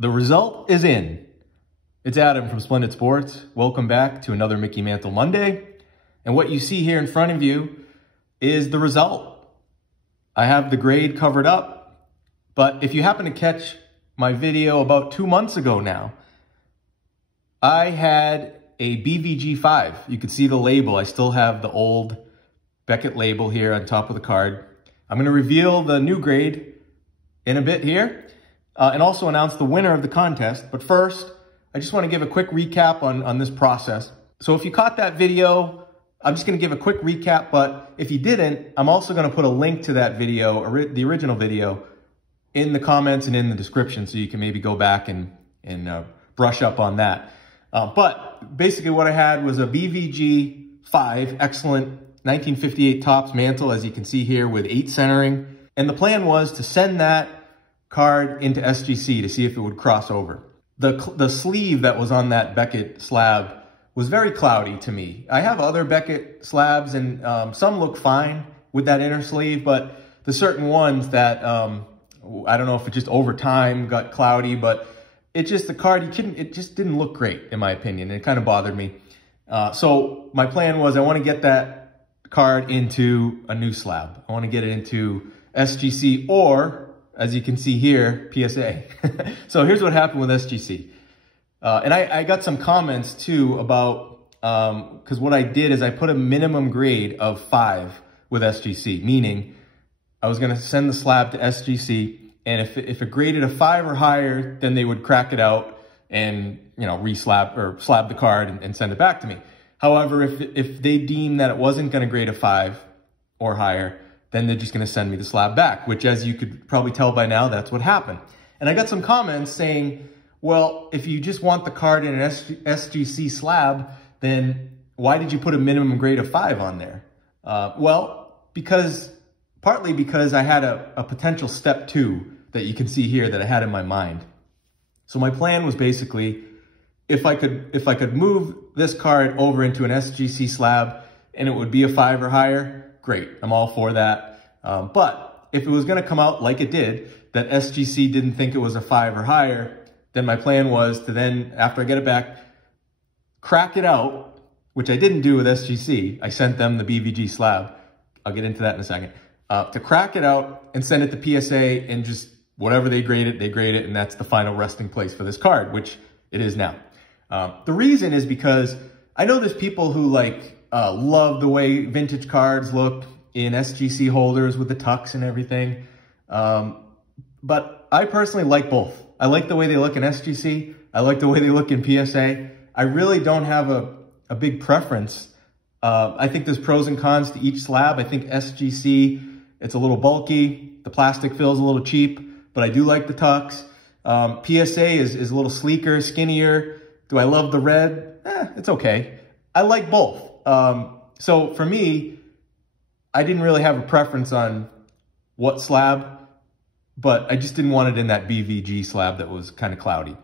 The result is in. It's Adam from Splendid Sports. Welcome back to another Mickey Mantle Monday. And what you see here in front of you is the result. I have the grade covered up, but if you happen to catch my video about 2 months ago now, I had a BVG 5. You can see the label. I still have the old Beckett label here on top of the card. I'm going to reveal the new grade in a bit here. And also announce the winner of the contest. But first, I just want to give a quick recap on this process. So if you caught that video, I'm just going to give a quick recap. But if you didn't, I'm also going to put a link to that video, the original video, in the comments and in the description, so you can maybe go back and brush up on that. But basically what I had was a BVG 5, excellent 1958 Topps Mantle, as you can see here, with 8 centering. And the plan was to send that card into SGC to see if it would cross over. The sleeve that was on that Beckett slab was very cloudy to me. I have other Beckett slabs and some look fine with that inner sleeve, but the certain ones that, I don't know if it just over time got cloudy, but it just, the card, it just didn't look great in my opinion. It kind of bothered me. So my plan was I want to get that card into a new slab. I want to get it into SGC or, as you can see here, PSA. So here's what happened with SGC. And I got some comments too about, because what I did is I put a minimum grade of 5 with SGC, meaning I was going to send the slab to SGC, and if it graded a 5 or higher, then they would crack it out and, you know, re-slab or slab the card and send it back to me. However, if they deem that it wasn't going to grade a 5 or higher, then they're just going to send me the slab back, which, as you could probably tell by now, that's what happened. And I got some comments saying, well, if you just want the card in an SGC slab, then why did you put a minimum grade of 5 on there? Well, partly because I had a potential step 2 that you can see here that I had in my mind. So my plan was basically, if I could move this card over into an SGC slab and it would be a 5 or higher, great, I'm all for that. But if it was going to come out like it did, that SGC didn't think it was a 5 or higher, then my plan was to then, after I get it back, crack it out, which I didn't do with SGC. I sent them the BVG slab. I'll get into that in a second. To crack it out and send it to PSA, and just whatever they grade it, and that's the final resting place for this card, which it is now. The reason is because I know there's people who love the way vintage cards look in SGC holders with the tucks and everything. But I personally like both. I like the way they look in SGC. I like the way they look in PSA. I really don't have a big preference. I think there's pros and cons to each slab. I think SGC, it's a little bulky. The plastic feels a little cheap, but I do like the tucks. PSA is a little sleeker, skinnier. Do I love the red? It's okay. I like both. So for me, I didn't really have a preference on what slab, but I just didn't want it in that BVG slab that was kind of cloudy.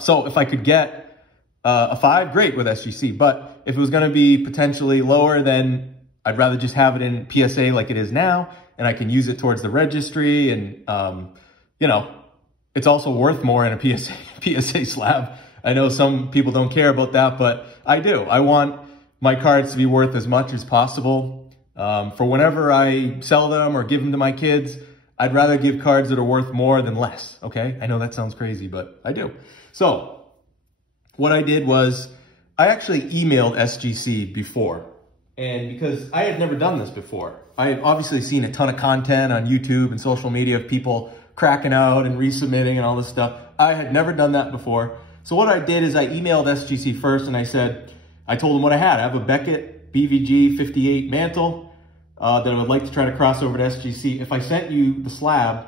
So if I could get a 5, great with SGC, but if it was going to be potentially lower, then I'd rather just have it in PSA like it is now, and I can use it towards the registry, and you know, it's also worth more in a PSA slab. I know some people don't care about that, but I do. I want my cards to be worth as much as possible. For whenever I sell them or give them to my kids, I'd rather give cards that are worth more than less, okay? I know that sounds crazy, but I do. So what I did was I actually emailed SGC before, and because I had never done this before. I had obviously seen a ton of content on YouTube and social media of people cracking out and resubmitting and all this stuff. I had never done that before. So what I did is I emailed SGC first, and I told them what I had. I have a Beckett BVG 58 Mantle that I would like to try to cross over to SGC. If I sent you the slab,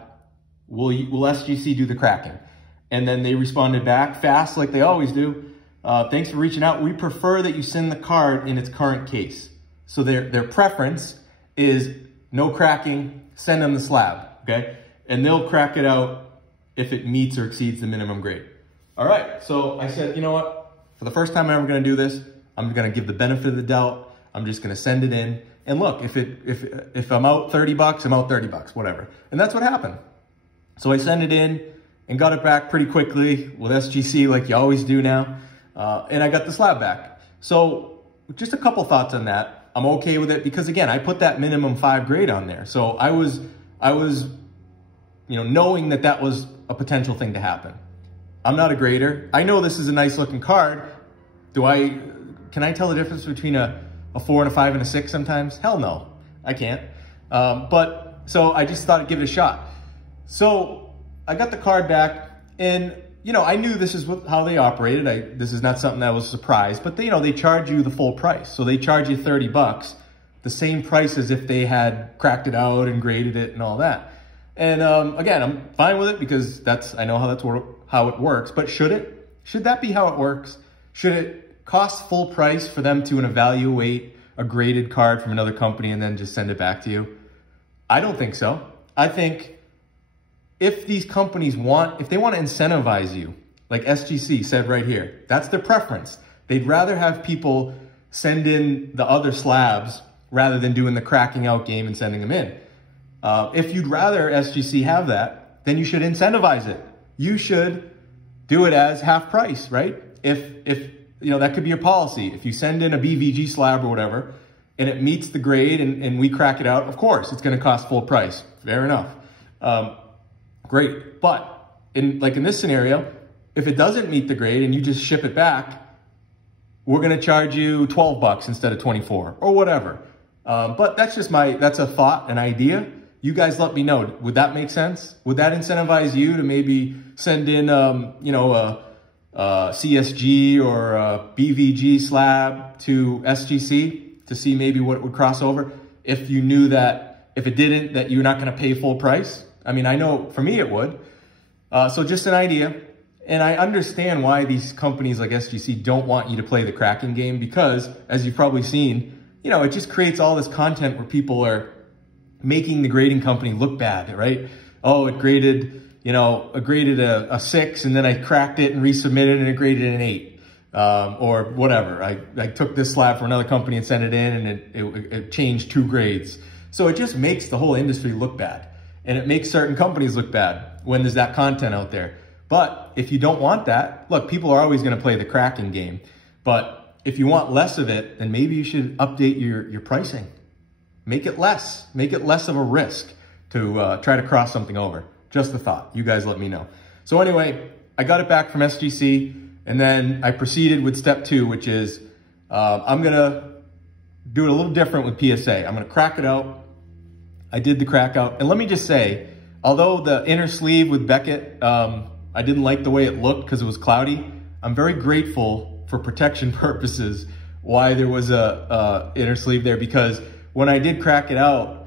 will SGC do the cracking? And then they responded back fast like they always do. Thanks for reaching out. We prefer that you send the card in its current case. So their preference is no cracking, send them the slab, okay? And they'll crack it out if it meets or exceeds the minimum grade. All right, so I said, you know what? For the first time I'm ever gonna do this, I'm gonna give the benefit of the doubt. I'm just gonna send it in. And look, if I'm out $30, I'm out $30, whatever. And that's what happened. So I send it in, and got it back pretty quickly with SGC like you always do now. And I got the slab back. So just a couple thoughts on that. I'm okay with it because again, I put that minimum 5 grade on there. So I was, you know, knowing that that was a potential thing to happen. I'm not a grader. I know this is a nice looking card. Can I tell the difference between a 4 and a 5 and a 6 sometimes? Hell no, I can't. So I just thought I'd give it a shot. So I got the card back, and you know, I knew this is how they operated. This is not something that was a surprise, but they charge you the full price. So they charge you 30 bucks, the same price as if they had cracked it out and graded it and all that. And again, I'm fine with it because I know how it works, but should that be how it works? Should it cost full price for them to evaluate a graded card from another company and then just send it back to you? I don't think so. I think if these companies if they want to incentivize you, like SGC said right here, that's their preference. They'd rather have people send in the other slabs rather than doing the cracking out game and sending them in. If you'd rather SGC have that, then you should incentivize it. You should do it as half price, right? If you know, that could be a policy. If you send in a BVG slab or whatever, and it meets the grade and we crack it out, of course, it's gonna cost full price. Fair enough. Great, but in this scenario, if it doesn't meet the grade and you just ship it back, we're gonna charge you 12 bucks instead of 24 or whatever. But that's a thought, an idea. You guys let me know. Would that make sense? Would that incentivize you to maybe send in, you know, a CSG or a BVG slab to SGC to see maybe what it would cross over if you knew that if it didn't, that you're not gonna pay full price? I mean, I know for me it would. So just an idea. And I understand why these companies like SGC don't want you to play the cracking game because, as you've probably seen, you know, it just creates all this content where people are making the grading company look bad, right? Oh, it graded, you know, a 6 and then I cracked it and resubmitted and it graded an 8. Or whatever. I took this slab from another company and sent it in and it changed 2 grades. So it just makes the whole industry look bad. And it makes certain companies look bad when there's that content out there. But if you don't want that, look, people are always going to play the cracking game. But if you want less of it, then maybe you should update your pricing. Make it less of a risk to try to cross something over. Just a thought. You guys let me know. So anyway, I got it back from SGC, and then I proceeded with step 2, which is I'm going to do it a little different with PSA. I'm going to crack it out. I did the crack out. And let me just say, although the inner sleeve with Beckett, I didn't like the way it looked because it was cloudy, I'm very grateful for protection purposes why there was a inner sleeve there, because when I did crack it out,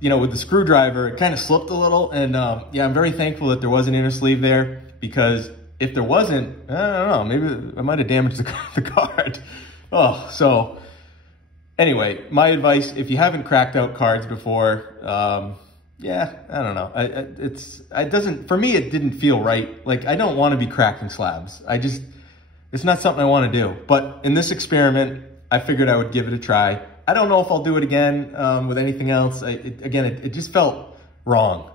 you know, with the screwdriver, it kind of slipped a little. And yeah, I'm very thankful that there was an inner sleeve there, because if there wasn't, I don't know, maybe I might have damaged the card. Oh, so anyway, my advice, if you haven't cracked out cards before, yeah, I don't know. For me, it didn't feel right. Like, I don't want to be cracking slabs. It's not something I want to do. But in this experiment, I figured I would give it a try. I don't know if I'll do it again with anything else. It just felt wrong.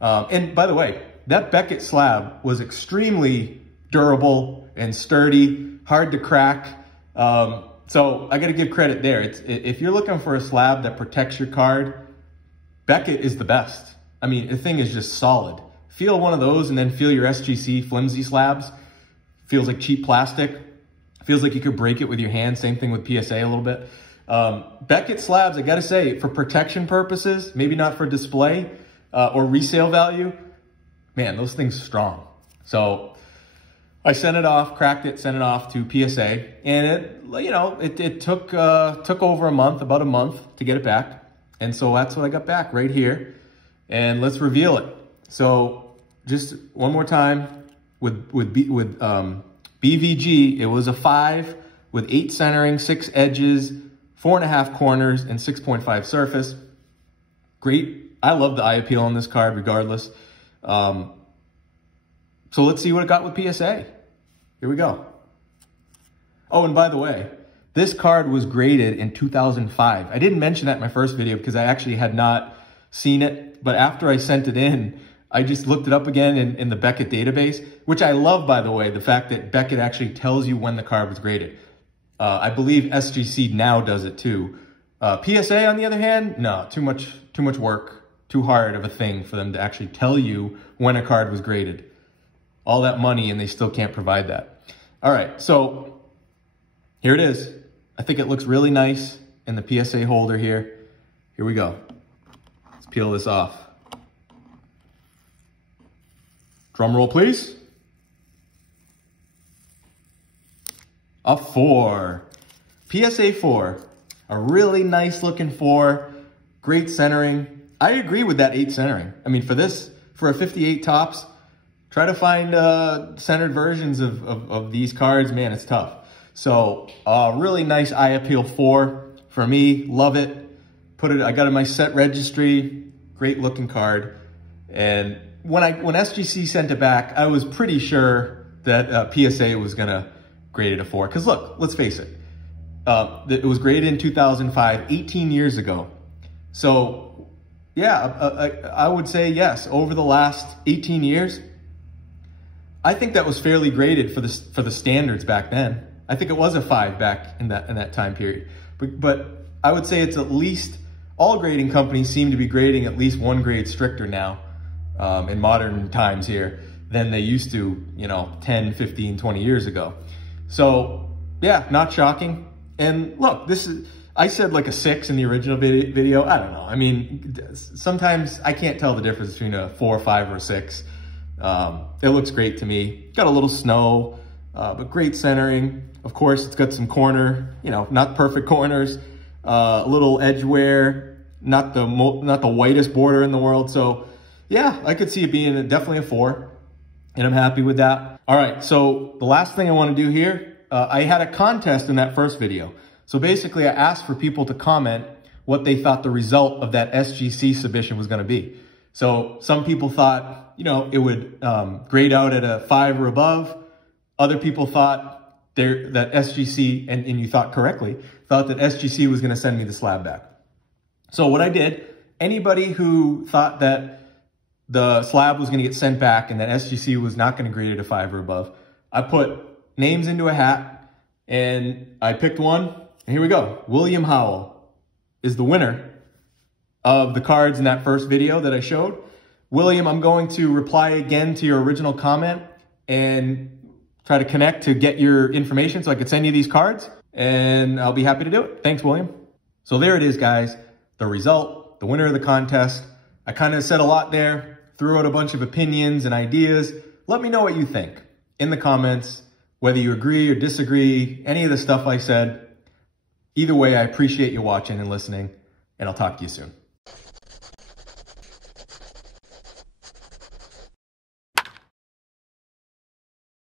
And by the way, that Beckett slab was extremely durable and sturdy, hard to crack. So I got to give credit there. If you're looking for a slab that protects your card, Beckett is the best. I mean, the thing is just solid. Feel one of those and then feel your SGC flimsy slabs. Feels like cheap plastic. Feels like you could break it with your hand. Same thing with PSA a little bit. Beckett slabs, I gotta say, for protection purposes, maybe not for display or resale value, man, those things are strong. So I sent it off, cracked it, sent it off to PSA, and it took over about a month to get it back. And so that's what I got back right here. And let's reveal it. So just one more time, with BVG, it was a 5 with 8 centering, 6 edges, 4.5 corners, and 6.5 surface. Great. I love the eye appeal on this card regardless. So let's see what it got with PSA. Here we go. Oh, and by the way, this card was graded in 2005. I didn't mention that in my first video because I actually had not seen it. But after I sent it in, I just looked it up again in the Beckett database, which I love, by the way, the fact that Beckett actually tells you when the card was graded. I believe SGC now does it too. PSA, on the other hand, no, too much work, too hard of a thing for them to actually tell you when a card was graded. All that money and they still can't provide that. All right, so here it is. I think it looks really nice in the PSA holder here. Here we go. Let's peel this off. Drum roll, please. A 4. PSA 4. A really nice looking 4. Great centering. I agree with that 8 centering. I mean, for a 58 Topps, try to find centered versions of these cards. Man, it's tough. So, really nice eye appeal 4 for me. Love it. I got it in my set registry. Great looking card. And when SGC sent it back, I was pretty sure that PSA was gonna grade it a 4. Cause look, let's face it. It was graded in 2005, 18 years ago. So yeah, I would say yes, over the last 18 years, I think that was fairly graded for the standards back then. I think it was a 5 back in that time period. But I would say it's at least, all grading companies seem to be grading at least 1 grade stricter now in modern times here than they used to, 10, 15, 20 years ago. So yeah, not shocking. And look, I said like a 6 in the original video. I don't know. I mean, sometimes I can't tell the difference between a 4, 5, or 6. It looks great to me. Got a little snow, but great centering. Of course, it's got some corner, not perfect corners, a little edge wear, not the whitest border in the world. So yeah, I could see it being definitely a 4, and I'm happy with that. All right, so the last thing I want to do here, I had a contest in that first video. So basically I asked for people to comment what they thought the result of that SGC submission was going to be. So some people thought, it would grade out at a 5 or above. Other people thought that SGC, and you thought correctly, thought that SGC was going to send me the slab back. So what I did, anybody who thought that the slab was going to get sent back and that SGC was not going to grade it a 5 or above, I put names into a hat and I picked one. And here we go. William Howell is the winner of the cards in that first video that I showed. William, I'm going to reply again to your original comment and try to connect to get your information so I could send you these cards, and I'll be happy to do it. Thanks, William. So there it is, guys. The result, the winner of the contest. I kind of said a lot there, threw out a bunch of opinions and ideas. Let me know what you think in the comments, whether you agree or disagree, any of the stuff I said. Either way, I appreciate you watching and listening, and I'll talk to you soon.